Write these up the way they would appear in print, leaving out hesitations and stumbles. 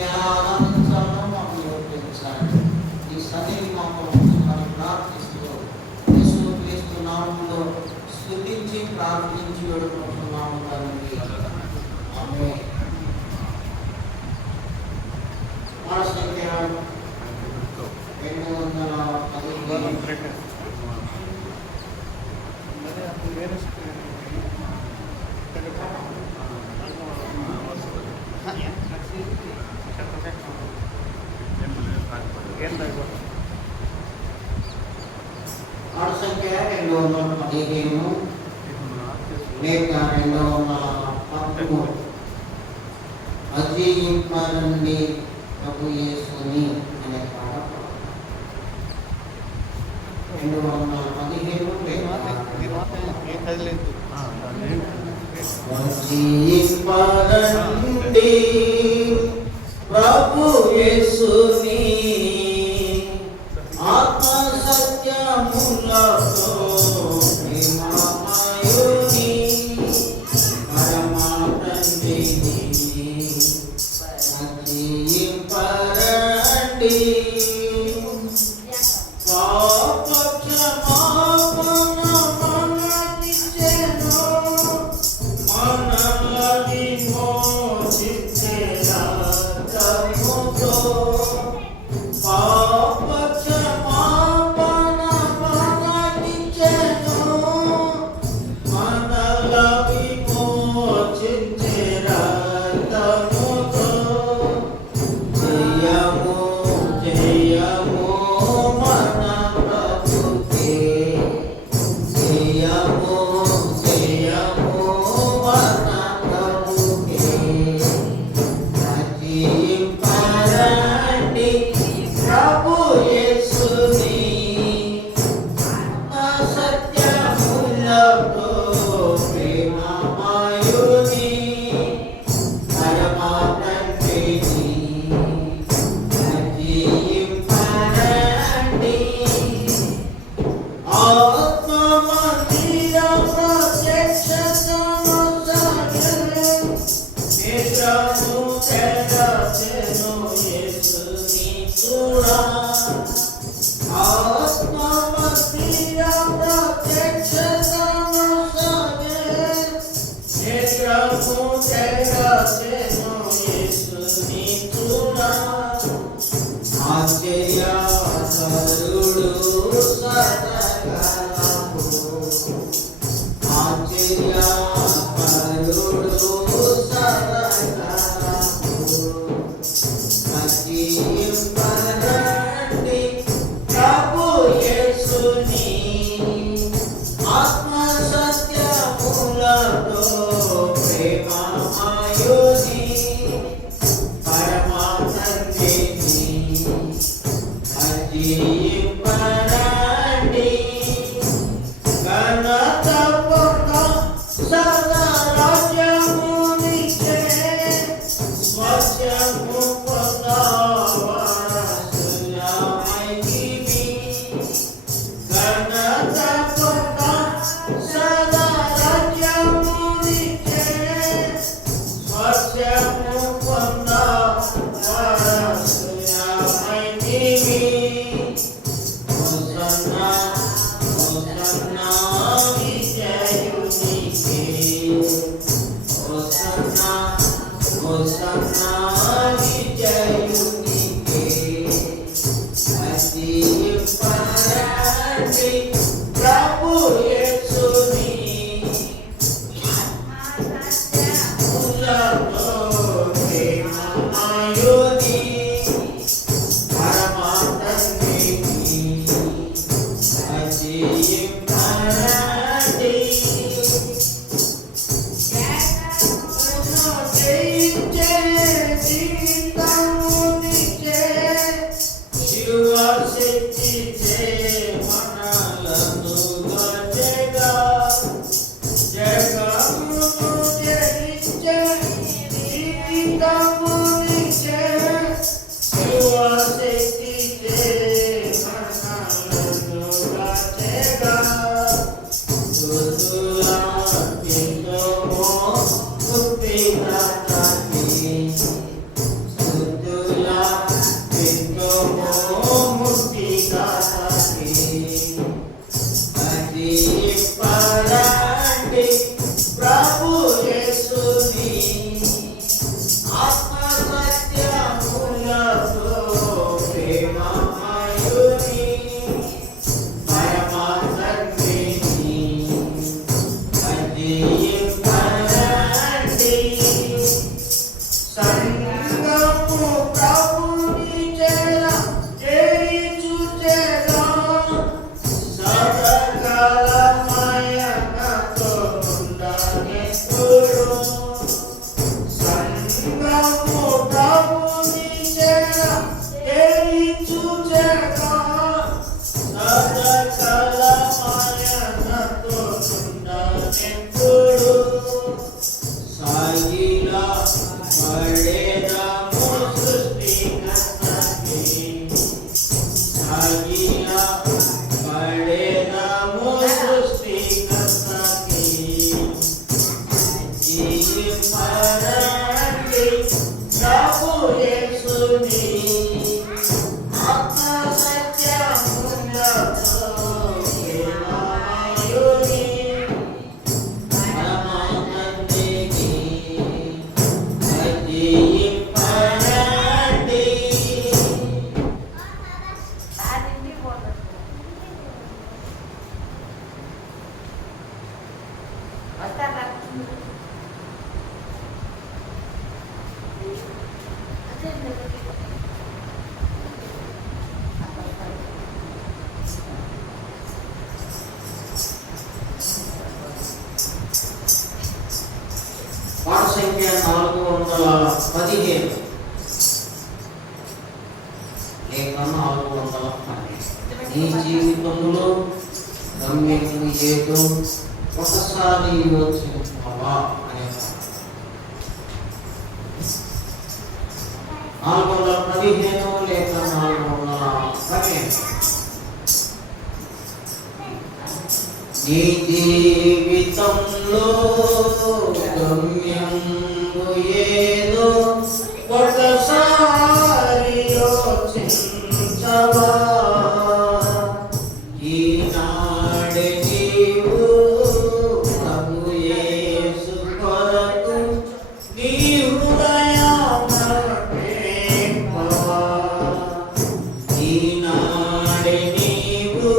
ఆనందించాలో మాకు నేర్పించండి. ఈ సన్నిధి మాకు ఉంచుకొని ప్రార్థిస్తూ యేసుక్రీస్తు నామములో స్తుతించి ప్రార్థించి వేడుకుంటున్నాము తండ్రి. ఆమేన్. మన సంఖ్య 215. ఆడ సంఖ్య 215 లేక 213. అజీయింపరండి ప్రభు యేసుని అనే పాట 215 అజీయింపరండి ప్రభు యేసుని ఆత్మ సత్యములతో ప్రేమమయుని పరమ తండ్రిని అజీయింపరండి. పడేదము సృష్టికర్తకి సాగిలా పడేదము సృష్టికర్తకి జీవింపరండి ప్రభు యేసుని ఆత్మ సత్యములతో ప్రేమామయుని పరమానందిని జీవింపరండి. పాఠ సంఖ్య 415 లేక 412. నీ జీవితంలో గమ్యం ఏదో ఒకసారి యోచించావా అనే 415 లేక 415. నీ జీవితంలో గమ్యం ఏదో ఒకసారి యోచించవా ఈనాడే నీవు ప్రభు యేసు కొరకు నీ హృదయమర్పింపవా ఈనాడే నీవు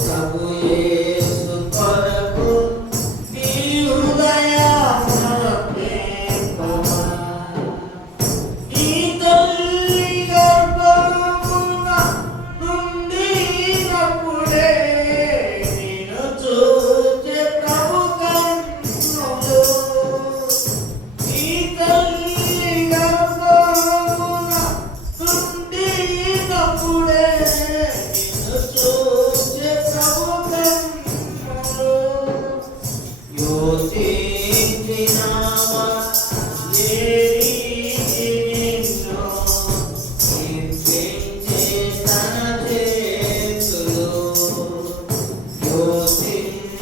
ప్రభు యేసు కొరకు నీ హృదయమర్పింపవా నీ తల్లి గర్భమున నుండినప్పుడే నిన్ను చూచే ప్రభు కన్నులు నీ తల్లి గర్భమున నుండినప్పుడే నిన్ను చూచే ప్రభు కన్నులు యోచించినావా ఏ రీతి నిన్ను నిర్మించే తన చేతులు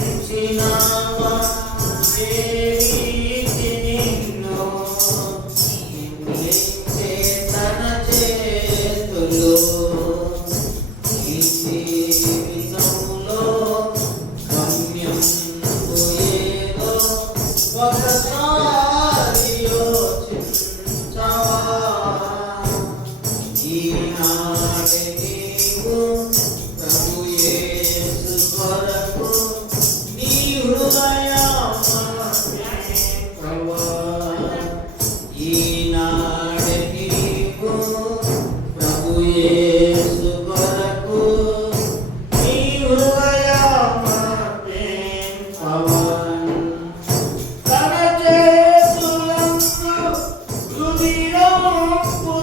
యోచించినావా ఏ రీతి నిన్ను నిర్మించే తన చేతులు ఈ జీవితంలో గమ్యం ఏదో ఒకసారి యోచించవా ఈనాడే నీవు ప్రభు యేసు కొరకు నీ హృదయమర్పింపవా ఈనాడే నీవు ప్రభు యేసు కొరకు నీ హృదయమర్పింపవా తన చేతులందు రుధిరంపుదారను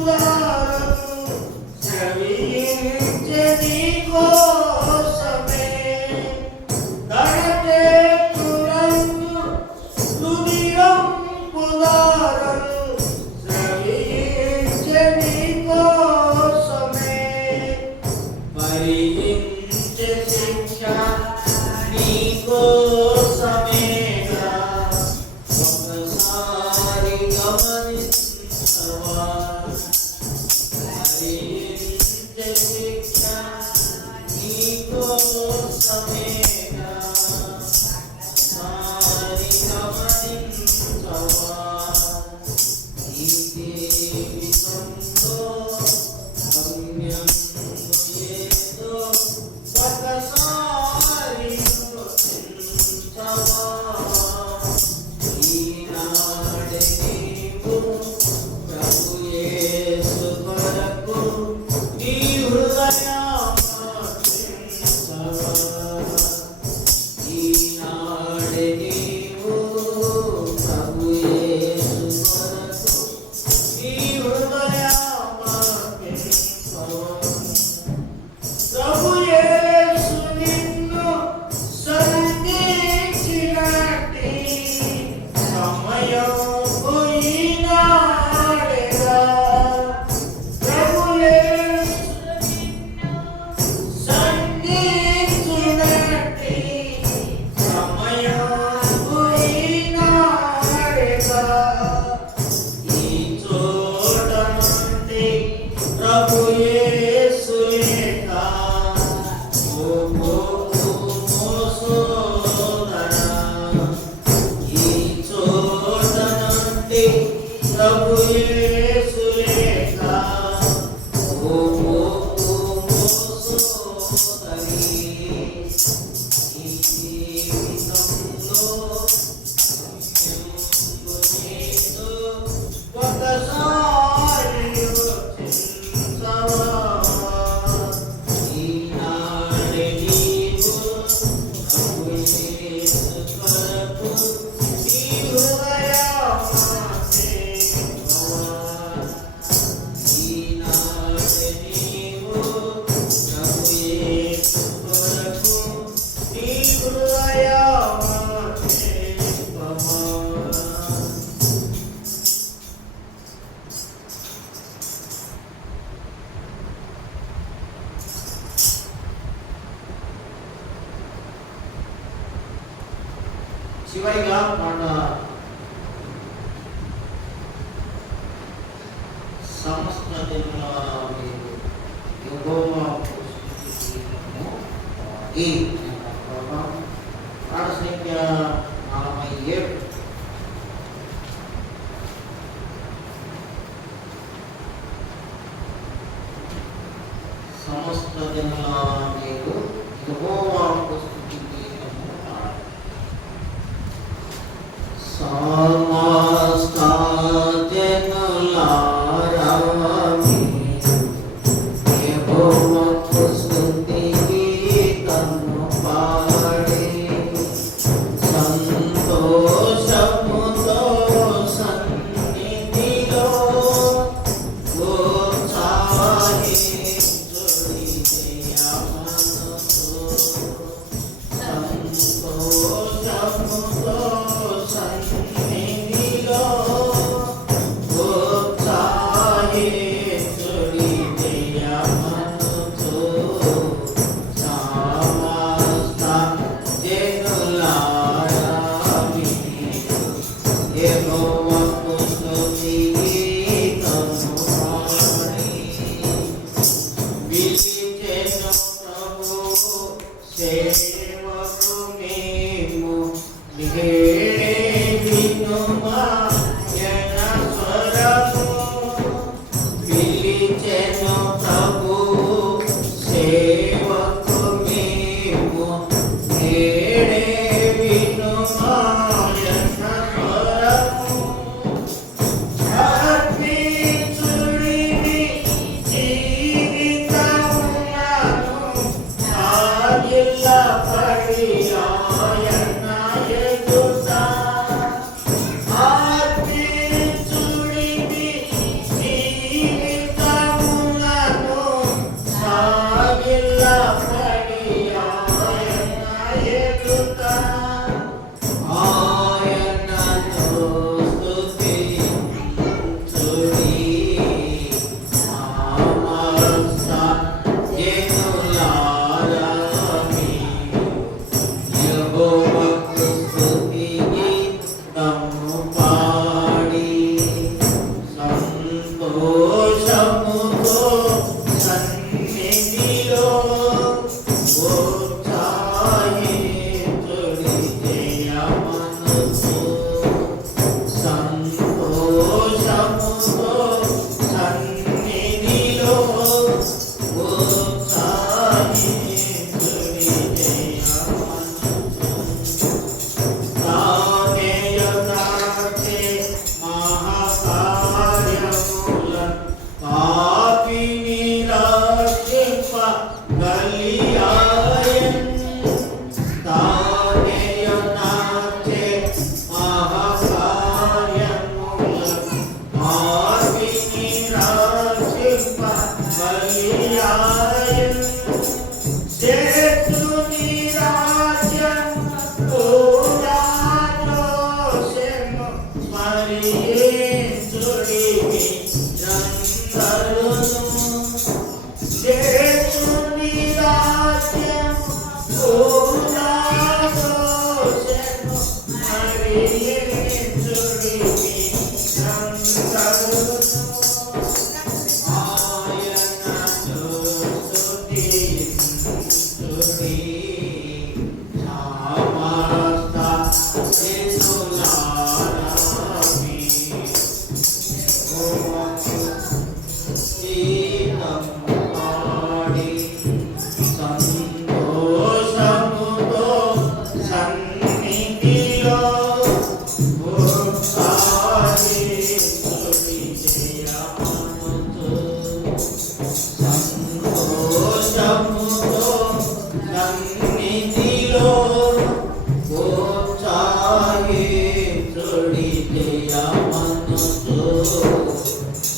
శ్రవించె నీ కోసమే తన చేతులందు రుధిరంపుదారను శ్రవించె నీ కోసమే భరించె శిక్ష నీ కోసమేగా ఒకసారి గమనించవా భరించె శిక్ష నీ కోసమేగా ఒకసారి గమనించవా ఈ జీవితంలో గమ్యం ఏదో ఒకసారి యోచించవా ఈనాడే నీవు ప్రభు యేసు కొరకు నీ హృదయమర్పించవా ఈనాడే నీవు ప్రభు యేసు కొరకు నీ హృదయమర్పించవా ప్రభు యేసు నిన్ను సంధించినట్టి సమయం పోయి ప్రభు యేసు లేక ఓ సోదరి ఈ జీవితంలో నీతో ఒకసారి యోచించవా ఈనాడే నీవు ప్రభు యేసు కొరకు నీ హృదయాన్ని ఈనాడే నీవు ప్రభు యేసు కొరకు నీ హృదయాన్ని చివరిగా మన సమస్త ఈ పాట సంఖ్య 47 సమస్త దినముల మీరు యెహోవాకు స్తుతి గీతము పాడాలి. సమస్త జనులారా మీరు యెహోవాకు స్తుతి గీతము పాడి సంతోషముతో సన్నిధిలో ఉత్సాహించుడి జయ మనసు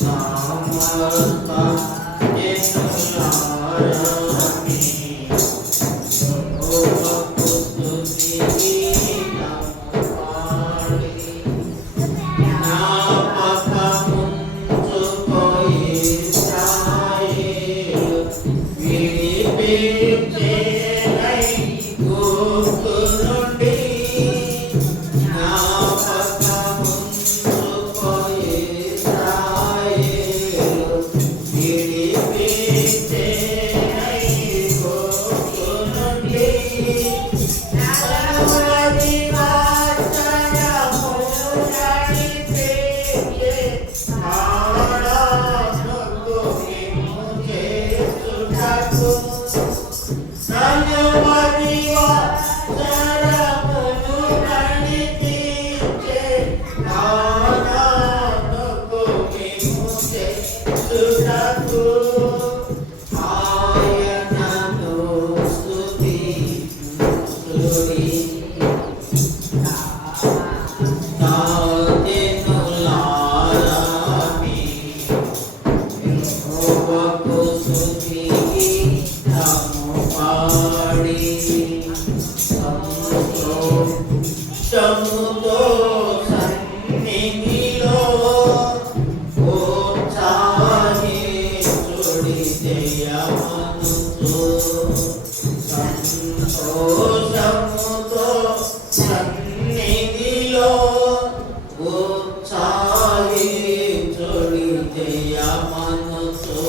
సమస్త జనులారాని యెహోవాకు స్తుతి గీతము పాడి జ్ఞాపకముంచుకో ఇశ్రాయేలు విడిపించేనై గుప్తు నుండి జ్ఞాపకముంచుకో ఇశ్రాయేలు విడిపించేనై గుప్తు నుండి నలవది సంవత్సరములు నడిపించే ఆరాధనకు నిన్ను చేర్చుటకు నలవది సంవత్సరములు నడిపించే ఆరాధనకు నిన్ను చేర్చుటకు ఆయనను స్తుతించుడి. నా జనులారాని యెహోవాకు స్తుతి గీతము పాడి సంతోషముతో సన్నిధిలో ఉత్సాహించుడి జయమనుచు. సంతోషముతో సన్నిధిలో ఉత్సాహించుడి జయమనుచు.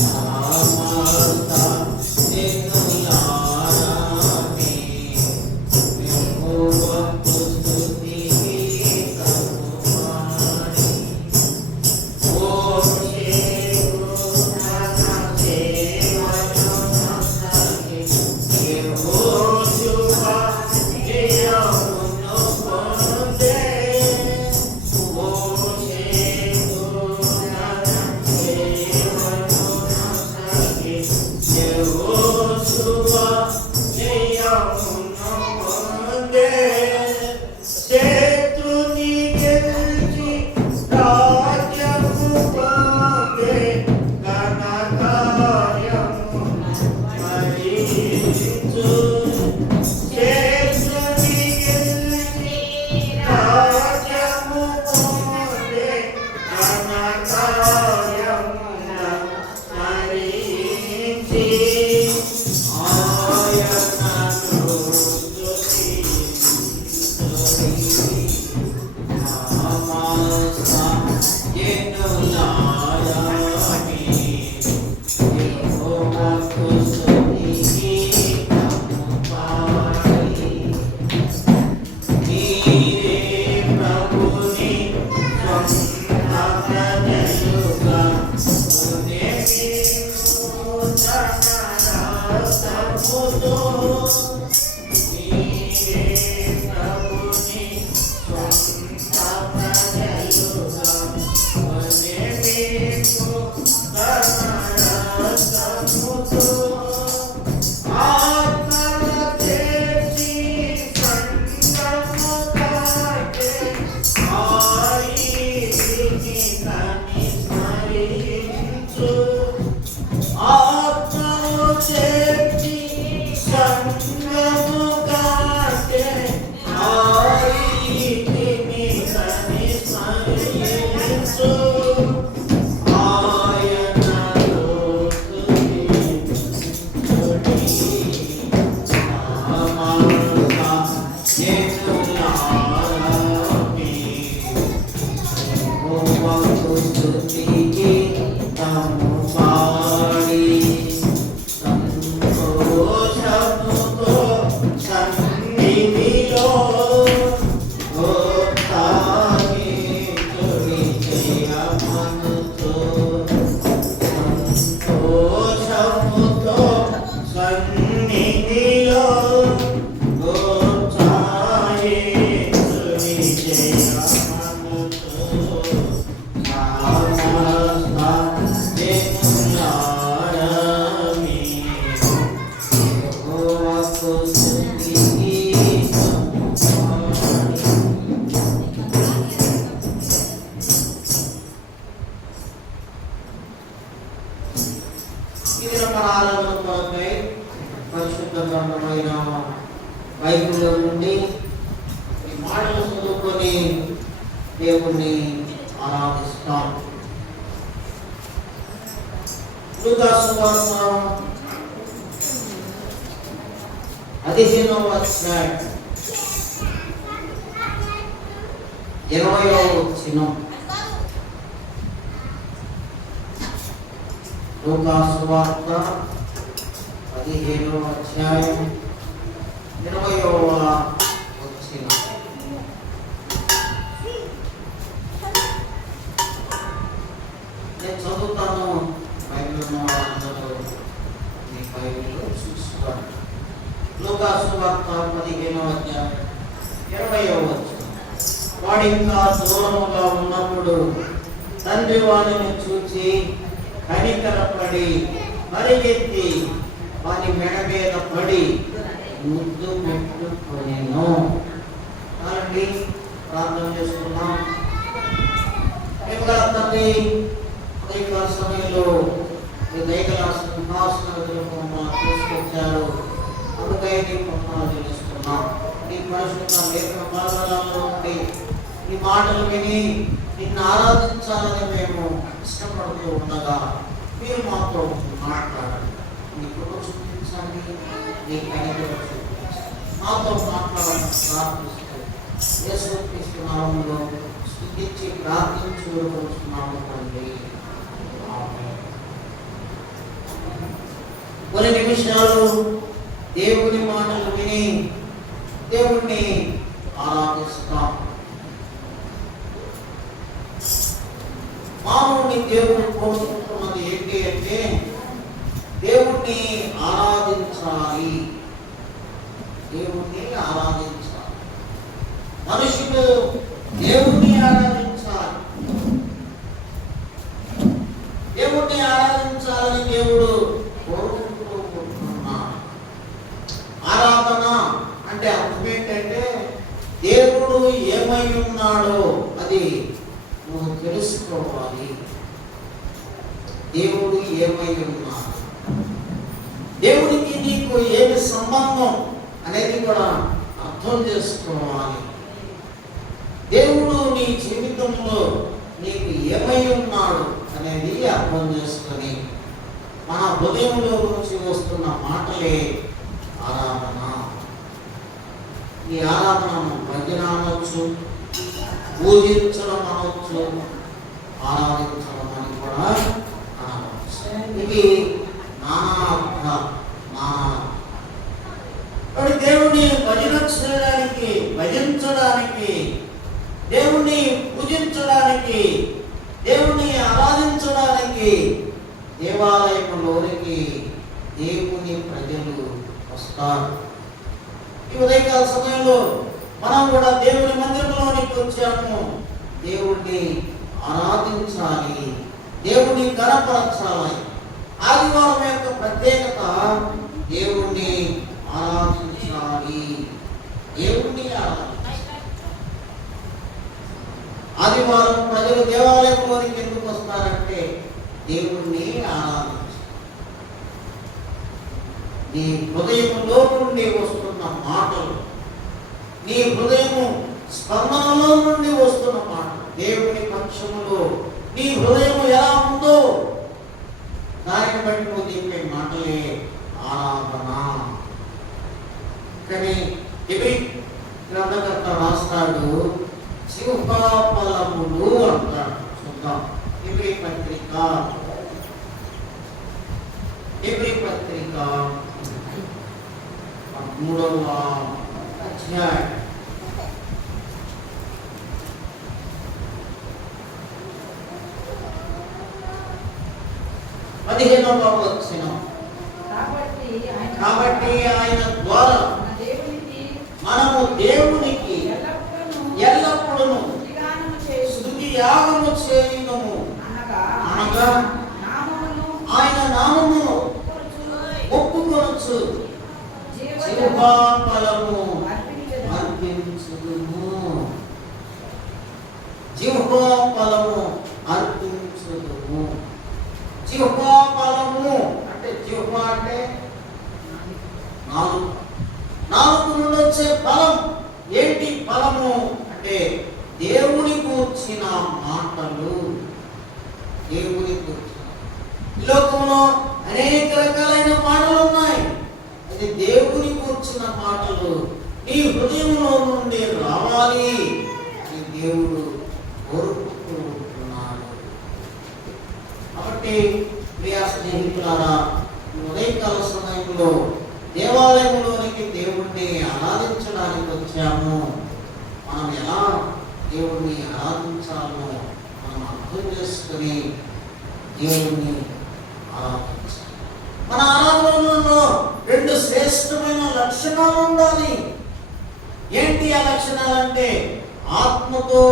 సమస్త జనులారాని యెహోవాకు స్తుతి గీతము పాడి శత్రుని గెలిచి రాజ్యము పొందే ఘనకార్యము మరించు. శత్రుని గెలిచి రాజ్యము పొందే ఘనకార్యము మరించి ఆయనను స్తుతించుడి. సమస్త జనులారాని యెహోవాకు స్తుతి గీతము పాడి నీవే ప్రభుని స్వంత ప్రజలుగా కొనిమి నూతన రసముతో. నీవే ప్రభుని స్వంత ప్రజలుగా కొనిమి నూతన రసముతో. ఆత్మల చేర్చి సంగము కాకే ఆయిని కని స్మరించు. ఆత్మలు చేర్చి సంగము కాకే ఆయిని కని స్మరించు. ఆయనను స్తుతించుడి. సమస్త జనులారాని యెహోవాకు స్తుతి గీతము పాడి సంతోషముతో సన్నిధిలో ఉత్సాహించుడి జయమనుచు. సంతోషముతో సన్నిధిలో ఉత్సాహించుడి జయమనుచు. ఇది మన ఆరాధన కొరకై పరిశుద్ధ గ్రంథమైన బైబిల్లో నుండి ఈ మాటలు చదువుకొని దేవుణ్ణి ఆరాధిస్తాం. లూకా సువార్త 15వ అధ్యాయం 20వ వచనం. లూకా సువార్త 15వ అధ్యాయం 20వ వచనం. నేను చదువుతాను. బైబిల్ అందరూ మీ బైబిల్లో చూసుకోండి. లూకా సువార్త 15వ అధ్యాయం 20వ వచనం. వాడు ఇంకా దూరముగా ఉన్నప్పుడు తండ్రి వారిని చూచి కనికరపడి పరిగెత్తి వారి మెడ మీద పడి ముద్దు పెట్టుకొనెను. అలాంటి ప్రార్థన చేసుకున్నాం. తండ్రి ఉదయకాల సమయంలో మీ దయగల సింహాసనములకు మమ్మల్ని తీసుకొచ్చారు. అందుకై నీకు వందనాలు చెల్లిస్తున్నాం. నీ పరిశుద్ధ లేఖన భాగాలలో ఉండి ఈ మాటలు విని నిన్ను ఆరాధించాలని మేము ఇష్టపడుతూ ఉండగా మీరు మాతో మాట్లాడండి. నీ కృప చూపించండి, నీ కనికరం చూపించండి, మాతో మాట్లాడాలని ప్రార్థిస్తూ యేసుక్రీస్తు నామములో స్తుతించి ప్రార్థించి వేడుకొంచున్నాము తండ్రి. ఆమేన్. కొన్ని నిమిషాలు దేవుని మాటలు విని దేవుణ్ణి ఆరాధిస్తాం. మానవుని దేవుడు కోరుకుంటున్నది ఏంటి అంటే దేవుణ్ణి ఆరాధించాలి. దేవుణ్ణి ఆరాధించాలి. మనుషులు దేవుణ్ణి ఆరాధించాలి. దేవుణ్ణి ఆరాధించాలని దేవుడు కోరుకుంటున్నాడు. ఆరాధన అంటే అర్థం ఏంటంటే దేవుడు ఏమై ఉన్నాడో అది నువ్వు తెలుసుకోవాలి. దేవుడు ఏమై ఉన్నాడు, దేవుడికి నీకు ఏమి సంబంధం అనేది కూడా అర్థం చేసుకోవాలి. దేవుడు నీ జీవితంలో నీకు ఏమై ఉన్నాడు అనేది అర్థం చేసుకొని మన హృదయంలో నుంచి వస్తున్న మాటలే ఆరాధన. ఈ ఆరాధనను భజన అనొచ్చు, పూజించడం అనవచ్చు, ఆరాధించడం అని కూడా అనవచ్చు. ఇవి నానా దేవుని భజన చేయడానికి, భజించడానికి, దేవుణ్ణి పూజించడానికి, దేవుణ్ణి ఆరాధించడానికి దేవాలయంలోనికి దేవుని ప్రజలు వస్తారు. ఈ ఉదయకాల సమయంలో మనం కూడా దేవుని మందిరంలోనికి వచ్చాము. దేవుణ్ణి ఆరాధించాలి, దేవుణ్ణి గణపరచాలి. ఆదివారం యొక్క ప్రత్యేకత దేవుణ్ణి ఆరాధించాలి. దేవుణ్ణి ఆరాధించాలి. ఆదివారం ప్రజలు దేవాలయంలోనికి ఎందుకు వస్తారంటే దేవుణ్ణి ఆరాధించాలి. నీ హృదయంలో నుండి వస్తున్న మాటలు, నీ హృదయము స్పందనలో నుండి వస్తున్న మాటలు, దేవుని పక్షములో నీ హృదయం ఎలా ఉందో దాన్ని బట్టి నువ్వు చెప్పే మాటలే ఆరాధన. కానీ హెబ్రీ గ్రంథకర్త రాస్తాడు జిహ్వాఫలములు అంటాడు. చూద్దాం. హెబ్రీ పత్రిక 3వ అధ్యాయం 15వ వచనం. కాబట్టి ఆయన ద్వారా మనము దేవునికి ఎల్లప్పుడూ స్తుతి యాగము చేయుదము అనగా ఆయన నామమును ఒప్పుకొనొచ్చు జిహ్వాఫలము అర్పించుదుము. జిహ్వాఫలము అర్పించుదుము. జిహ్వాఫలము అంటే జిహ్వ అంటే నాలుగు. నాలుగు నుండి వచ్చే ఫలం ఏంటి? ఫలము అంటే దేవుని కూర్చిన మాటలు. దేవుని కూర్చిన ఈ లోకంలో అనేక రకాలైన మాటలు ఉన్నాయి. అది దేవుని కూర్చిన మాటలు నీ హృదయంలో నుండి రావాలి అని దేవుడు కోరుకుంటూ ఉంటున్నాడు. కాబట్టి ప్రియ స్నేహితులారా, ఉదయకాల సమయంలో దేవాలయంలోనికి దేవుణ్ణి ఆరాధించడానికి వచ్చాము. మనం ఎలా దేవుణ్ణి ఆరాధించాలో మనం అర్థం చేసుకుని దేవుణ్ణి ఆరాధించాలి. మన ఆరాధనలో రెండు శ్రేష్టమైన లక్షణాలు ఉండాలి. ఏంటి ఆ లక్షణాలంటే ఆత్మతో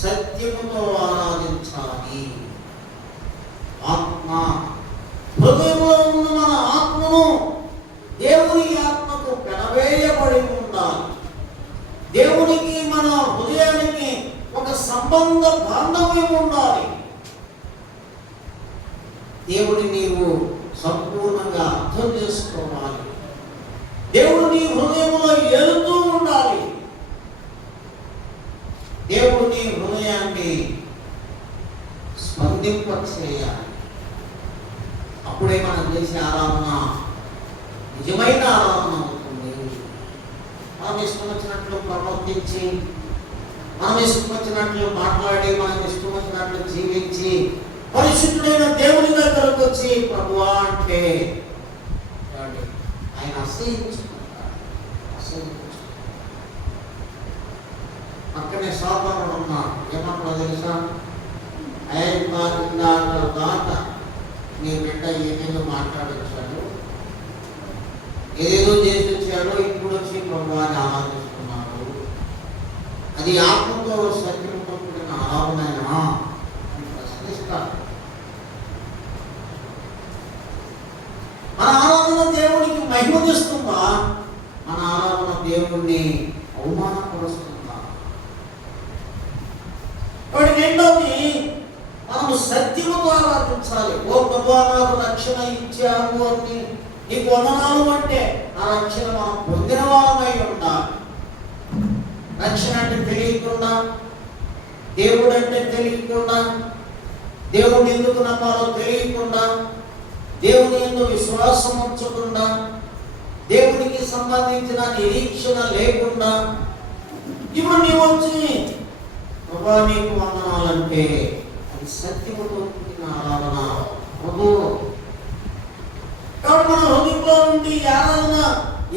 సత్యముతో ఆరాధించాలి. ఆత్మ హృదయంలో ఉన్న మన ఆత్మను దేవుని ఆత్మకు పెనవేయబడి ఉండాలి. దేవునికి మన హృదయానికి ఒక సంబంధ బాంధవ్యం ఉండాలి. దేవుని నీవు సంపూర్ణంగా అర్థం చేసుకోవాలి. దేవుడు నీ హృదయంలో ఏలుతూ ఉండాలి. దేవుడు నీ హృదయాన్ని స్పందింప చేయాలి. అప్పుడే మనం చేసే ఆరాధన నిజమైన ఆరాధన అవుతుంది. మనం ఇష్టం వచ్చినట్లు ప్రవర్తించి, మనం ఇష్టం వచ్చినట్లు మాట్లాడి, మనం ఇష్టం వచ్చినట్లు జీవించి పరిశుద్ధుడైన దేవుని దగ్గరకు వచ్చి ప్రభువా అంటే ఆయన అసహించుకుంటాడు. పక్కనే సాధారణ ఉన్నాడు. ఏమన్నా తెలుసా? దాకా నీ బిడ్డ ఏమేదో మాట్లాడొచ్చాడు, ఏదేదో చేసి వచ్చాడో, ఇప్పుడు వచ్చి ప్రభువాన్ని ఆరాధిస్తున్నాడు. అది ఆత్మతో సత్యంతో కూడిన ఆరాధనైనా అని ప్రశ్నిస్తాడు. మన ఆరాధన దేవునికి మహిమ తెస్తుందా? మన ఆరాధన దేవుణ్ణి అవమానపరుస్తుందా? వాటి రెండోది, మనము సత్యముతో ఆరాధించాలి. ఓ ప్రభువా నాకు రక్షణ ఇచ్చాము అని నీకు వందనాలు అంటే ఆ రక్షణ మనం పొందిన వారమై ఉండాలి. రక్షణ అంటే తెలియకుండా, దేవుడు అంటే తెలియకుండా, దేవుడు ఎందుకు నమ్మాలో తెలియకుండా, దేవుని యందు విశ్వాసం ఉంచకుండా, దేవునికి సంబంధించిన నిరీక్షణ లేకుండా ఇప్పుడు నీవు వచ్చి ప్రభా నీకు వందనాలంటే అది సత్యముతో కూడిన ఆరాధన. ప్రభు కాబట్టి మన హృదయంలో నుండి ఆరాధన,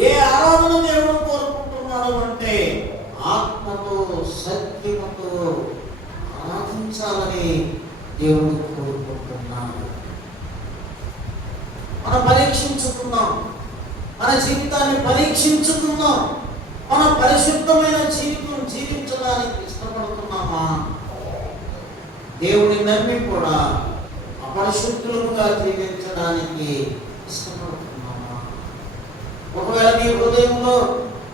ఏ ఆరాధన దేవుడు కోరుకుంటున్నాడు అంటే ఆత్మతో సత్యముతో ఆరాధించాలని దేవుడు కోరుకుంటున్నాడు. మనం పరీక్షించుకుందాం, మన జీవితాన్ని పరీక్షించుకుందాం. మన పరిశుద్ధమైన జీవితం జీవించడానికి ఇష్టపడుతున్నామా? దేవుని నమ్మి కూడా అపరిశుద్ధులుగా జీవించడానికి ఇష్టపడుతున్నామా? ఒకవేళ నీ హృదయంలో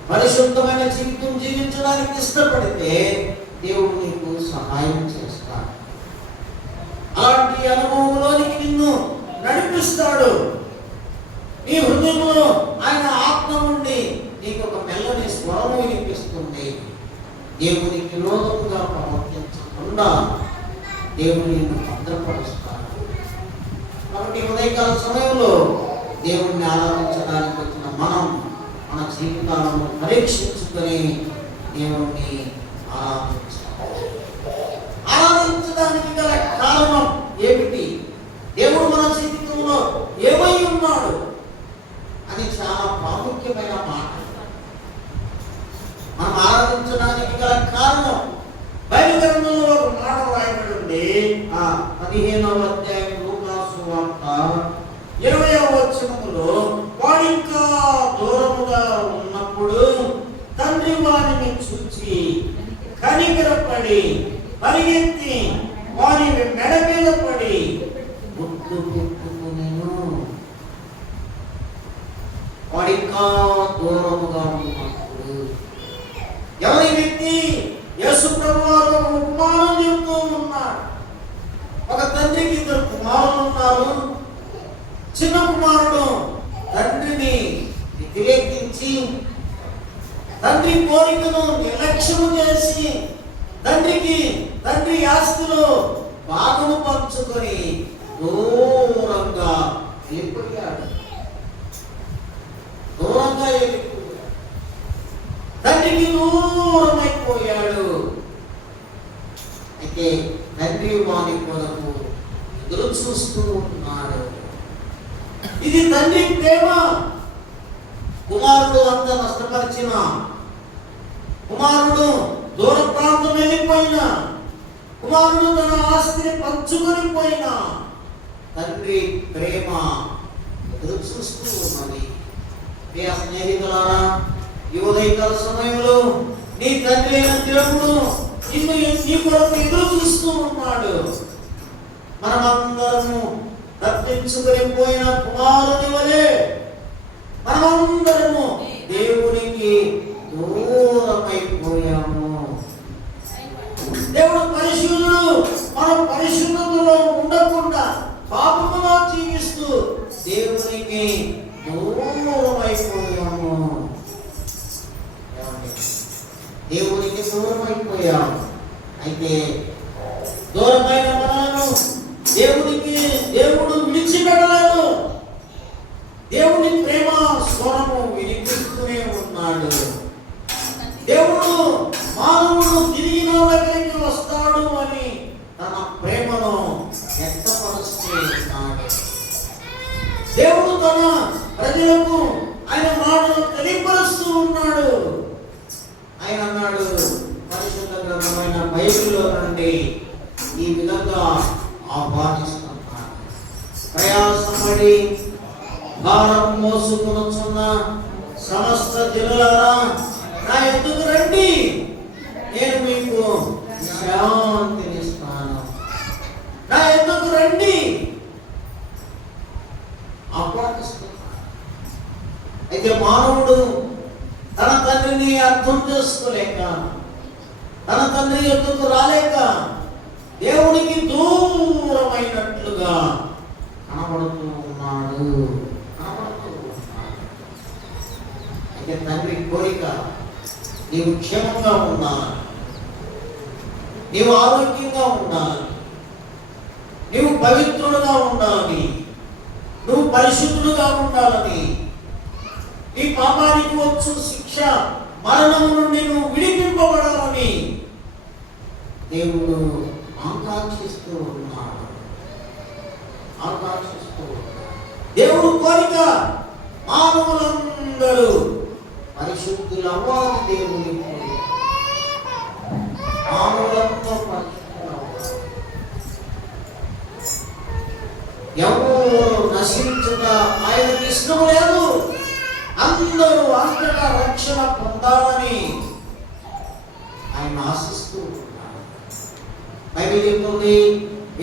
పరిశుద్ధమైన జీవితం జీవించడానికి ఇష్టపడితే దేవుడు నీకు సహాయం చేస్తాడు. అలాంటి అనుభవంలోనికి నిన్ను నడిపిస్తాడు. నీ హృదయంలో ఆయన ఆత్మ నుండి నీకు ఒక మెల్లని స్వరం వినిపిస్తుంది. దేవునికి విరోధముగా ప్రవర్తించకుండా దేవుని నిన్ను భద్రపరుస్తాడు. కాబట్టి ఉదయకాల సమయంలో దేవుణ్ణి ఆరాధించడానికి వచ్చిన మనం మన జీవితాలను పరీక్షించుకొని దేవుణ్ణి ఆరాధించాలి. ఆరాధించడానికి గల కారణం ఏమిటి? దేవుడు మన జీవితంలో ఏమై ఉన్నాడు అని చాలా ప్రాముఖ్యమైన మాట. మనం ఆరాధించడానికి గల కారణం బైబిల్ గ్రంథంలో ఒక మాట రాయబడి ఉంది. 15వ అధ్యాయం లూకా సువార్త 20వ వచనములో, వాడింకా దూరముగా ఉన్నప్పుడు తండ్రి వారిని చూచి కనికరపడి చిన్న కుమారుడు తండ్రిని వ్యతిరేకించి, తండ్రి కోరికను నిర్లక్ష్యము చేసి, తండ్రి ఆస్తిలో భాగము పంచుకొని దూరంగా వెళ్ళిపోయాడు. తండ్రికి దూరం అయిపోయాడు. అయితే తండ్రి వాని కొరకు ఎదురు చూస్తూ ఉన్నాడు. ఇది తండ్రి ప్రేమ. కుమారుడు అంత నష్టపరిచిన, కుమారుడు దూర ప్రాంతం వెళ్ళిపోయినా, కుమారుడు తన ఆస్తిని పంచుకొని పోయినా తండ్రి ప్రేమ ఎదురు చూస్తూ ఉన్నది. ప్రియ స్నేహితులారా, ఈ ఉదయకాల సమయంలో నీ తండ్రి అయిన దేవుడు నీ కొరకు ఎదురు చూస్తూ ఉన్నాడు. మనమందరము తప్పించుకొని పోయిన కుమారుని వలె మనమందరము దేవునికి దూరమైపోయాము. దేవుడు పరిశుద్ధుడు. మనం పరిశుద్ధతలో ఉండకుండా పాపములో జీవిస్తూ దేవునికి దూరమైపోయాము. దేవునికి దూరమైపోయాము. అయితే దూరమైన మనలను దేవుడు విడిచిపెట్టలేదు. దేవుని ప్రేమ స్వరము వినిపిస్తూనే ఉన్నాడు. దేవుడు మానవుడు తిరిగి నా దగ్గరికి వస్తాడు అని తన ప్రేమను వ్యక్తపరుస్తూ ఉన్నాడు. దేవుడు తన ప్రజలకు ఆయన మాటను తెలియపరుస్తూ ఉన్నాడు. ఆయన అన్నాడు, పరిశుద్ధ గ్రంథమైన బైబిల్లో నుండి ఈ విధంగా ఆహ్వానిస్తున్నాడు. ప్రయాసపడి భారం మోసుకొనుచున్న సమస్త జనులారా, నా ఎద్దుకు రండి, నేను మీకు శాంతినిస్తాను. నా ఎద్దుకు రండి ఆహ్వానిస్తున్నాడు. అయితే మానవుడు తన తండ్రిని అర్థం చేసుకోలేక, తన తండ్రి ఎద్దుకు రాలేక దేవునికి దూరమైనట్లుగా కనబడుతూ ఉన్నాడు. అయితే తండ్రి కోరిక, నీవు క్షేమంగా ఉండాలి, నీవు ఆరోగ్యంగా ఉండాలి, నీవు పవిత్రుడుగా ఉండాలని, నువ్వు పరిశుద్ధుడుగా ఉండాలని, ఈ పాపానికి వచ్చు శిక్ష మరణము నుండి నువ్వు విడిపింపబడాలని దేవుడు ఆకాంక్షిస్తూ ఉన్నాడు. దేవుడు కోరిక మానవులందరూ పరిశుద్ధులు అవ్వాలి. దేవుని కోరిక మానవులంతా పరిశుద్ధులు అవ్వాలి. ఎవరు నశించుట ఆయనకి ఇష్టం లేదు. అందరూ అంతటా రక్షణ పొందాలని ఆయన ఆశిస్తూ ఉన్నారు. బైబిల్ చెప్తుంది,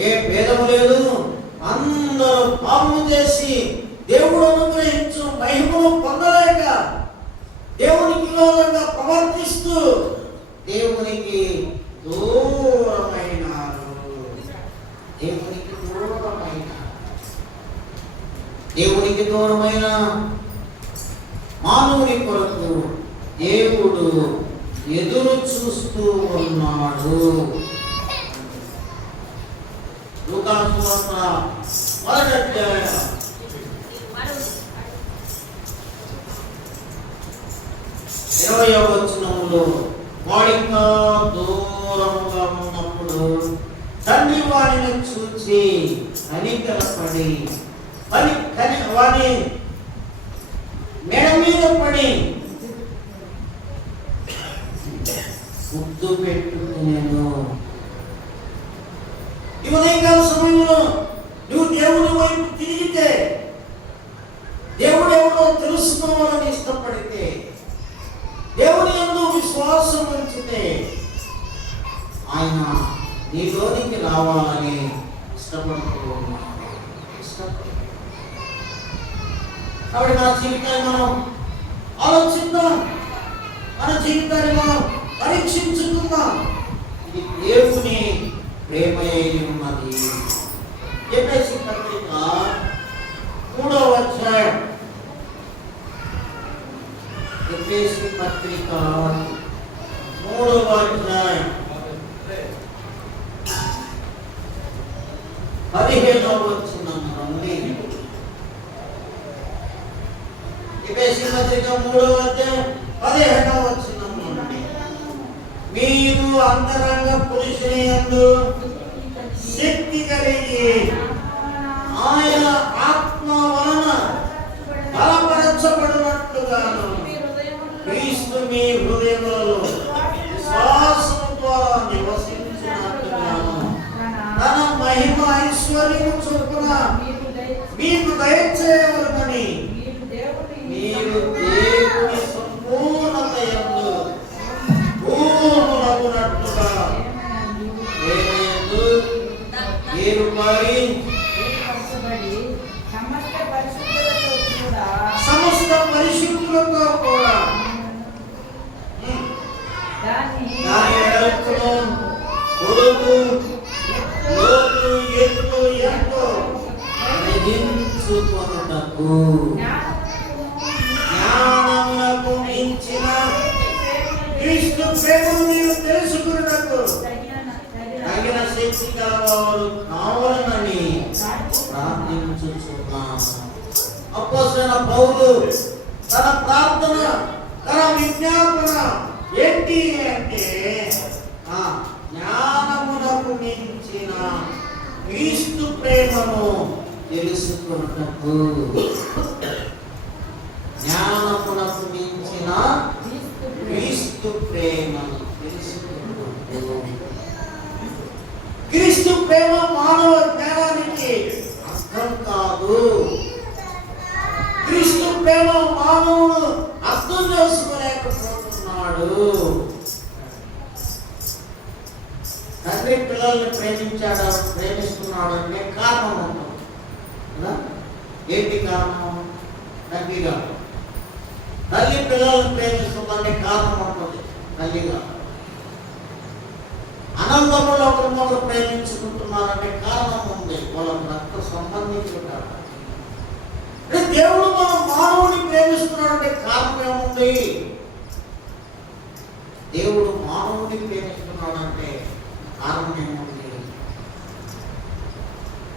ఏ భేదము లేదు, అందరూ పాపము చేసి దేవుడు అనుగ్రహించు మహిమను పొందలేక దేవునికి విరోధంగా ప్రవర్తిస్తూ దేవునికి దూరమైనారు. దేవునికి దూరమైన మానవుని కొరకు దేవుడు ఎదురు చూస్తూ ఉన్నాడు. లూకాసు వార్త 1వ అధ్యాయం 20వ వచనములో, వాడింకా దూరముగా ఉన్నప్పుడు తండ్రి వాడిని చూచి కనికరపడి వాడి మెడ మీద పడి ముద్దు పెట్టుకునేను. ఈ ఉదయకాల సమయంలో నువ్వు దేవుని వైపు తిరిగితే, దేవుడు ఎవరో తెలుసుకోవాలని ఇష్టపడితే, దేవుని యందు విశ్వాసం ఉంచితే ఆయన నీలోనికి రావాలని ఇష్టపడుతూ ఉన్నాడు. కాబట్టి మన జీవితాన్ని మనం ఆలోచిద్దాం, మన జీవితాన్ని మనం పరీక్షించుకుందాం. ఇది దేవుని ప్రేమ ఉన్నది. ఎఫెసీ పత్రిక 3వ అధ్యాయం, ఎఫెసీ పత్రిక 3వ అధ్యాయం 15వ వచనం నుండి. ఎఫెసీ పత్రిక 3వ అధ్యాయం 15వ వచనం నుండి. మీరు అంతరంగ పురుషుని యందు శక్తి కలిగి ఆయన ఆత్మ వలన బలపరచబడినట్లుగాను క్రీస్తు మీ హృదయములలో విశ్వాసము ద్వారా నివసించినట్లుగాను తన మహిమ ఐశ్వర్యము చొప్పున మీకు దయచేయవలెనని మీరు దేవుని సంపూర్ణత యందు పూర్ణులగునట్లుగా ఏర్పడి సమస్త పరిశుద్ధులతో కూడా దాని ఎడల్పును పొడుగు లోతు ఎత్తు ఎంతో గ్రహించుకొనుటకు జ్ఞానమునకు మించిన క్రీస్తు ప్రేమను మీరు తెలుసుకొనుటకు తగిన శక్తి గలవారు కావాలని ప్రార్థించుచున్నాను. అపోస్తలుడైన పౌలు తన ప్రార్థన, తన విజ్ఞాపన ఏంటి అంటే జ్ఞానమునకు మించిన క్రీస్తు ప్రేమను తెలుసుకొనుటకు. జ్ఞానమునకు మించిన క్రీస్తు ప్రేమను తెలుసుకొనుటకు. క్రీస్తు ప్రేమ మానవ జ్ఞానానికి అర్థం కాదు. క్రీస్తు ప్రేమ మానవుడు అర్థం చేసుకోలేకపోతున్నాడు. తండ్రి పిల్లల్ని ప్రేమిస్తున్నాడు అంటే కారణం ఉంటుంది కదా. ఏంటి కారణం? తండ్రిగా. తల్లి పిల్లల్ని ప్రేమిస్తుందంటే కారణం ఉంటుంది తల్లిగా. అనంతములో ఒకరినొకరు ప్రేమించుకుంటున్నారంటే కారణం ఉంది, వాళ్ళకు రక్త సంబంధించుంటారు. దేవుడు మనం మానవుని ప్రేమిస్తున్నాడంటే కారణం ఏముంది? దేవుడు మానవుని ప్రేమిస్తున్నాడంటే కారణం ఏముంది?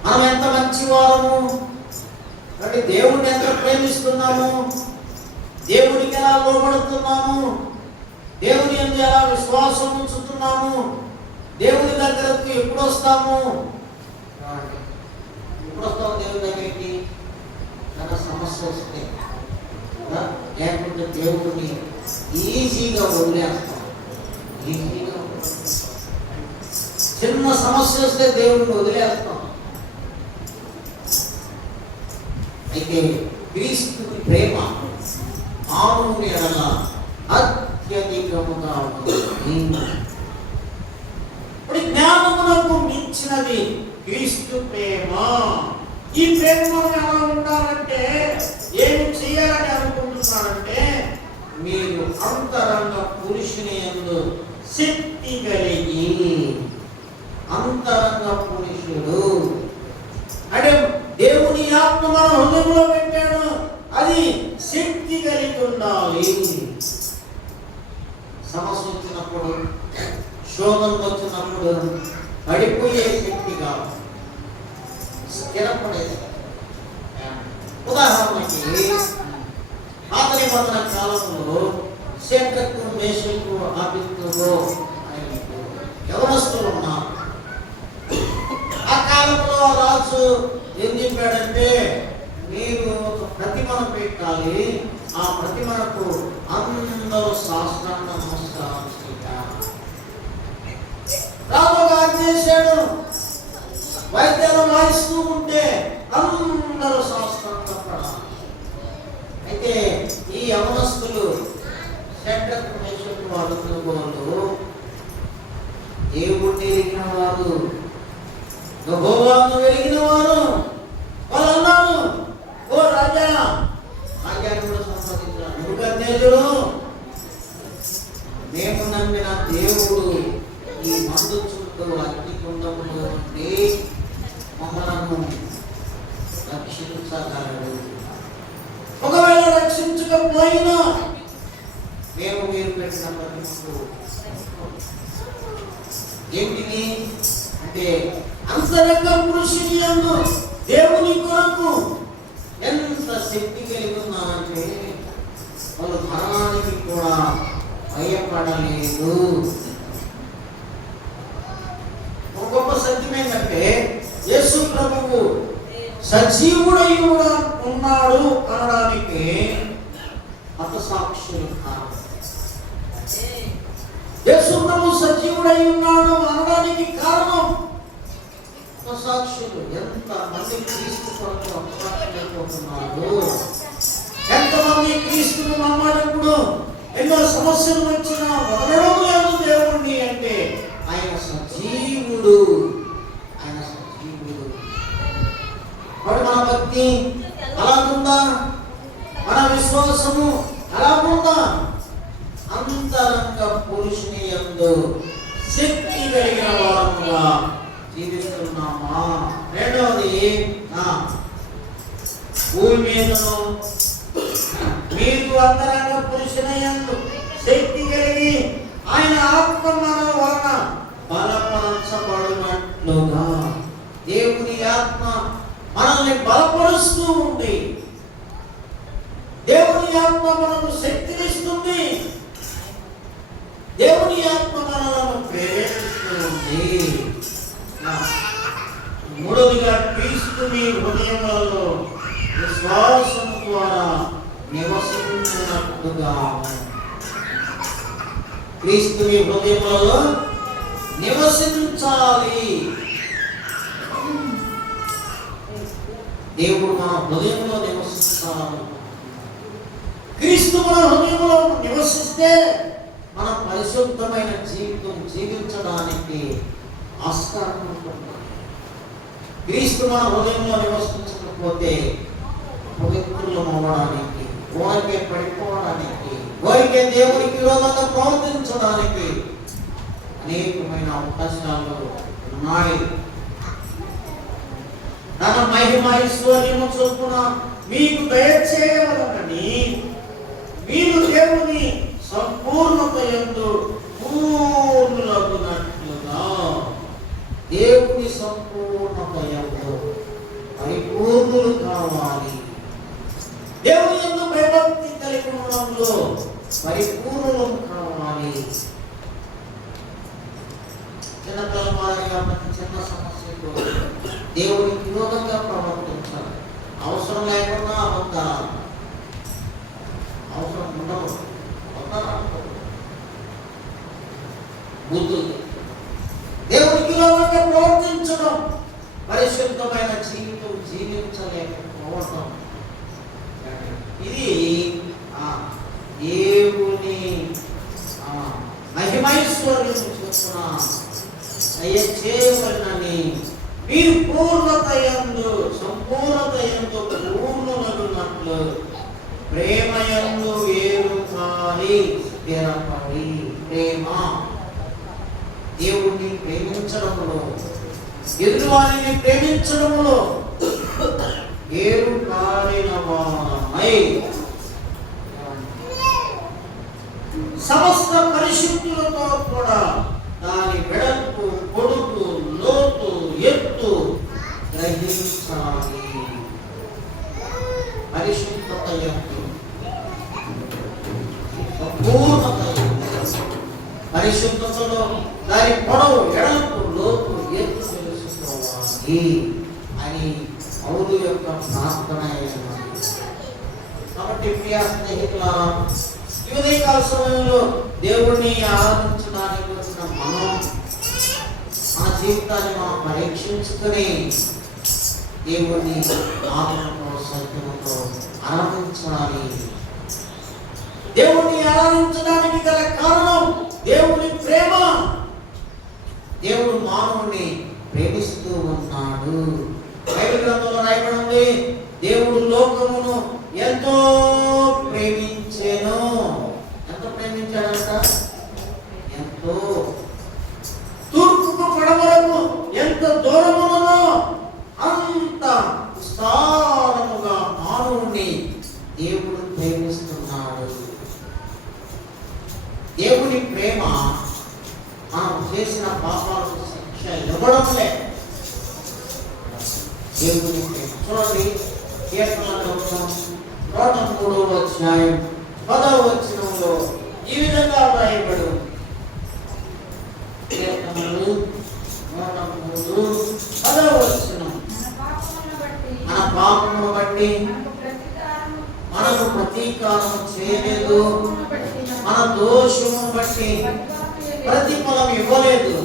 మనం ఎంత మంచివారము, అంటే దేవుడిని ఎంత ప్రేమిస్తున్నాము, దేవుడికి ఎలా లోబడుతున్నాము, దేవుని యందు ఎలా విశ్వాసం ఉంచుతున్నాము, దేవుని దగ్గరకు ఎప్పుడు వస్తాము? దేవుని దగ్గరికి తన సమస్య వస్తే, లేకుంటే దేవుడిని ఈజీగా వదిలేస్తాం. ఈజీగా చిన్న సమస్య వస్తే దేవుడిని వదిలేస్తాం. అయితే క్రీస్తుని ప్రేమ మానవుని ఎడల అత్యధికముగా ఉంటుంది. ఇప్పుడు జ్ఞానమునకు మించినది క్రీస్తు ప్రేమ. ఈ ప్రేమ మనం ఎలా ఉండాలంటే, ఏమి చేయాలని అనుకుంటున్నారంటే, మీరు అంతరంగ పురుషుని యందు శక్తి కలిగి. అంతరంగ పురుషుడు అంటే దేవుని ఆత్మ మన హృదయంలో పెట్టాడు, అది శక్తి కలిగి ఉండాలి. సమస్య వచ్చినప్పుడు, శోధన వచ్చినప్పుడు పడిపోయే శక్తి కాదు, స్థిరపడేది. ఉదాహరణకి పాత నిబంధన కాలంలో శేద్రకు, మేషకు, అబేద్నెగో యవనస్తులు ఉన్నారు. ఆ కాలంలో రాజు ఏం చెప్పాడంటే, మీరు ఒక ప్రతిమను పెట్టాలి, ఆ ప్రతిమకు అందరూ సాష్టాంగ నమస్కారం చేయాలి. రాజు గారు చేశాడు. వైద్యాలు వాయిస్తూ ఉంటే అందరూ సాష్టాంగ పడాలి. అయితే ఈ యవనస్తులు శేద్రకు, మేషకు, అబేద్నెగోలు దేవుణ్ణి ఎరిగిన వారు, యెహోవాను ఎరిగిన వారు. వాళ్ళు అన్నారు, ఓ రాజా, రాజ్యాన్ని కూడా సంపాదించారు. నెబుకద్నెజరు, మేము నమ్మిన దేవుడు ఈ మందు చుట్టూ అగ్నికుండములో నుండి మమ్మలను రక్షించగలడు. లేకపోయినా మేము మీరు పెట్టిన ప్రతిష్ఠ ఏంటిది అంటే అంతరంగ పురుషుని యందు దేవుని కొరకు ఎంత శక్తి కలిగి ఉన్నారంటే వాళ్ళు మరణానికి కూడా భయపడలేదు. ఒక గొప్ప సత్యం ఏంటంటే యేసు ప్రభువు సజీవుడై ఉన్నాడు అనడానికి హతసాక్షులు కాదు. యేసు ప్రభు సజీవుడై ఉన్నాడు అనడానికి కారణం హతసాక్షులు. ఎంత మంది క్రీస్తు కొరకు హతసాక్షులైపోతున్నారు. ఎంతమంది క్రీస్తును నమ్మడప్పుడు ఎన్నో సమస్యలు వచ్చినా వదలడం లేదు దేవుణ్ణి. అంటే ఆయన సజీవుడు, ఆయన సజీవుడు. మరి మన భక్తి అలాగుందా? మన విశ్వాసము అలాగుందా? అంతరంగ పురుషుని యందు శక్తి కలిగిన వారముగా జీవిస్తున్నామా? రెండవది, భూమి మీదను మీకు అంతరంగ పురుషుని యందు శక్తి కలిగి ఆయన ఆత్మ మన వలన బలపరచబడినట్లుగా దేవుని ఆత్మ మనల్ని బలపరుస్తూ ఉంది. దేవుని ఆత్మ మనకు శక్తినిస్తుంది. దేవుని ఆత్మ మనలను ప్రేరేపిస్తూ ఉంది. మూడవదిగా క్రీస్తుని హృదయములలో విశ్వాసం ద్వారా నివసించినట్లుగా. క్రీస్తుని హృదయములలో నివసించాలి. దేవుడు మన హృదయంలో నివసిస్తాడు. క్రీస్తు మన హృదయంలో నివసిస్తే మన పరిశుద్ధమైన జీవితం జీవించడానికి ఆస్కారం ఉంటుంది. క్రీస్తు మన హృదయంలో నివసించకపోతే పవిత్రులు అవ్వడానికి, ఊరికే పడిపోవడానికి, ఊరికే దేవునికి విరోధంగా ప్రవర్తించడానికి అనేకమైన అవకాశాలు ఉన్నాయి. తన మహిమ ఐశ్వర్యము చొప్పున మీకు దయచేయవలనని మీరు దేవుని సంపూర్ణత యందు పూర్ణులగునట్లుగా. దేవుని సంపూర్ణత యందు పరిపూర్ణులు కావాలి. దేవుని యందు భయభక్తి కలిగి ఉండడంలో పరిపూర్ణులు కావాలి. చిన్నపిల్లల మాదిరిగా ప్రతి చిన్న సమస్యకు దేవునికి విరోధంగా ప్రవర్తించాలి. అవసరం లేకుండా అబద్ధాలు, అవసరం ఉండవు, బుద్ధులు దేవునికి విరోధంగా ప్రవర్తించడం, పరిశుద్ధమైన జీవితం జీవించలేకపోవడం, ఇది దేవుని మహిమైశ్వర్యం చొప్పున దయచేయవలనని మీరు పూర్ణత యందు సంపూర్ణత యందు పూర్ణులగునట్లు ప్రేమ యందు వేరు కాలి స్థిరపడి. ప్రేమ దేవుణ్ణి ప్రేమించడంలో, ఎదుటివారిని ప్రేమించడంలో వేరు కాలిన వారమై సమస్త పరిశుద్ధులతో కూడా దాని వెడల్పు, పొడుగు, లోతు, ఎత్తు గ్రహించాలి. పరిశుద్ధత యందు సంపూర్ణత, పరిశుద్ధతలో దాని పొడవు, ఎడల్పు, లోతు, ఎత్తు తెలుసుకోవాలి అని పౌలు యొక్క ప్రార్థన. కాబట్టి ప్రియ స్నేహితులారా, ఈ ఉదయకాల సమయంలో దేవుణ్ణి ఆరాధించడానికి వచ్చిన మనం మన జీవితాన్ని మనం పరీక్షించుకొని దేవుణ్ణి ఆత్మతో సత్యముతో ఆరాధించాలి. దేవుణ్ణి ఆరాధించడానికి గల కారణం దేవుని ప్రేమ. దేవుడు మానవుని ప్రేమిస్తూ ఉన్నాడు. బైబిల్ గ్రంథంలో రాయబడింది, దేవుడు లోకమును ఎంతో ప్రేమించెను. ఎంత ప్రేమించాడంట? ఎంతో. తూర్పుకు పడమరకు ఎంత దూరమునో అంత విస్తారముగా మానవుణ్ణి దేవుడు ప్రేమిస్తున్నాడు. ఇవ్వడం లేదు. దేవుని ప్రేమ చూడండి. కీర్తన గ్రంథం 103వ అధ్యాయం 10వ వచనంలో ఈ విధంగా వ్రాయబడి ఉంది. కీర్తనలు 103 10వ వచనం. మన పాపమును బట్టి మనకు ప్రతీకారం చేయలేదు, మన దోషమును బట్టి ప్రతిఫలం ఇవ్వలేదు.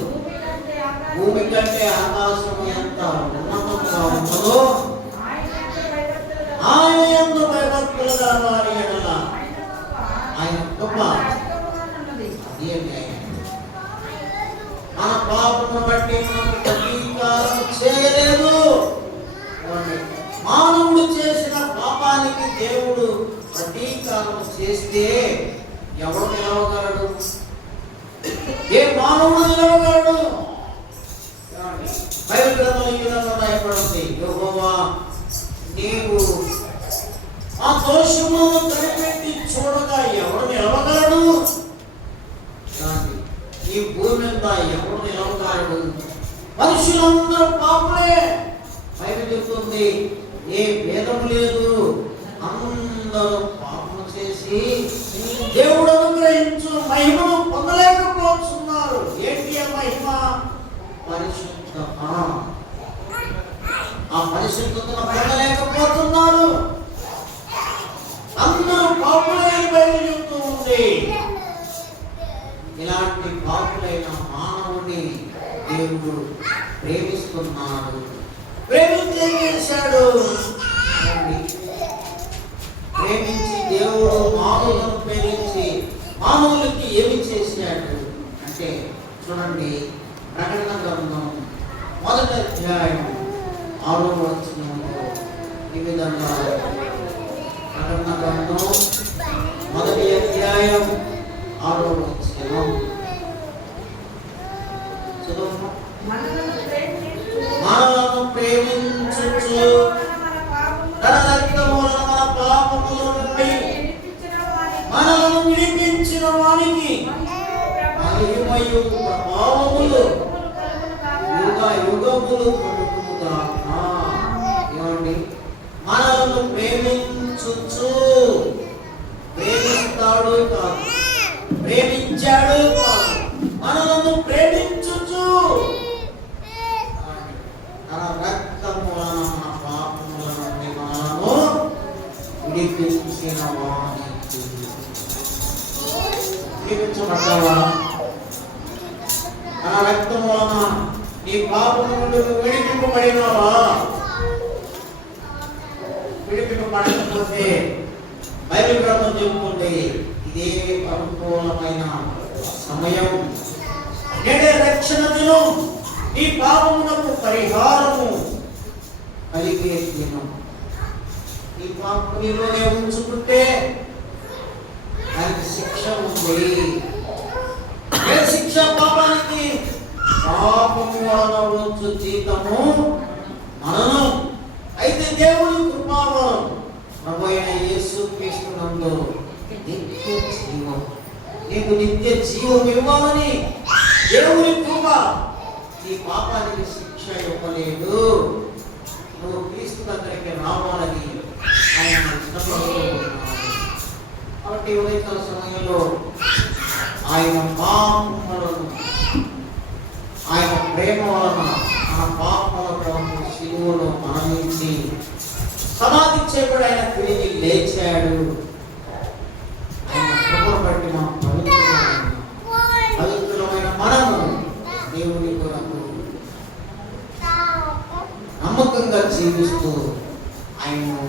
భూమి కంటే ఆకాశము ఎంత ఉన్నతంగా ఉన్నదో ఆయన యందు భయభక్తులుగా వారి యెడల ఆయన కృప మన పాపమును బట్టి మనకు ప్రతీకారం చేయలేదు. మానవుడు చేసిన పాపానికి దేవుడు ప్రతీకారం చేస్తే ఎవరు నిలవగలడు? ఏ మానవుడు నిలవగలడు? బైబిల్ గ్రంథంలో ఈ విధంగా రాయబడింది, యెహోవా నీవు ఆ దోషములను కనిపెట్టి చూడగా ఎవరు నిలవగలడు? ఈ భూమి మీద ఎవరు నిలవగలడు? మనుషులందరూ పాపులే. బైబిల్ చెప్తుంది, ఏ భేదము లేదు, అందరూ పాపము చేసి దేవుడు అనుగ్రహించు మహిమను పొందలేకపోతున్నారు. ఏంటి ఆ మహిమ? పరిశుద్ధత. ఆ పరిశుద్ధతను పొందలేకపోతున్నారు. అందరూ పాపులే బైబిల్ చెప్తూ ఉంది. ఇలాంటి పాపులైన మానవుని దేవుడు ప్రేమిస్తున్నాడు. ప్రేమించి ఏం చేశాడు? ప్రేమించి దేవుడు మానవులను ప్రేమించి మానవులకి ఏమి చేశాడు అంటే చూడండి. ప్రకటన గ్రంథం 1వ అధ్యాయం 6వ వచనంలో ఈ విధంగా, ప్రకటన గ్రంథం 1వ అధ్యాయం 6వ వచనం చదువు. మనలను ప్రేమించుచు తన రక్తములను మన పాపముల నుండి మనలను విడిపించిన వానికి మహిమయు ప్రభావములు యుగ యుగములు కలుగునుగాక. ఏమండి? మనలను ప్రేమించుచు, ప్రేమిస్తాడు కాదు, ప్రేమించాడు కాదు, మనలను ప్రేమించుచు తన రక్తములను మన పాపముల నుండి మనలను విడిపించిన వానికి. విడిపించబడ్డావా? తన రక్తం వలన నీ పాపము నుండి విడిపింపబడినావా? విడిపింపబడకపోతే బైబిల్ గ్రంథం చెబుతుంది, ఇదే అనుకూలమైన సమయం, నేడే రక్షణ దినం, ఈ పాపమునకు పరిహారము కలిగే దినం. ఈ పాపం నీలోనే ఉంచుకుంటే దానికి శిక్ష ఉంది. ఏ శిక్ష పాపానికి? పాపము వలన వచ్చు జీతము మరణం. అయితే దేవుని కృపావరం ప్రభు అయిన యేసుక్రీస్తు నందు నిత్య జీవం, నీకు నిత్య జీవం ఇవ్వాలని దేవుని కృప. ఈ పాపానికి శిక్ష ఇవ్వలేదు. నువ్వు క్రీస్తు దగ్గరికి రావాలని ఆయన ఇష్టపడుతున్నాడు. కాబట్టి ఉదయకాల సమయంలో ఆయన పాపములను, ఆయన ప్రేమ వలన మన పాపములను శిలువలో మరణించి సమాధి చేయబడి ఆయన తిరిగి లేచాడు. ఆయన కృపను బట్టి మనం పవిత్రమైన మనము దేవుని కొరకు నమ్మకంగా జీవిస్తూ ఆయనను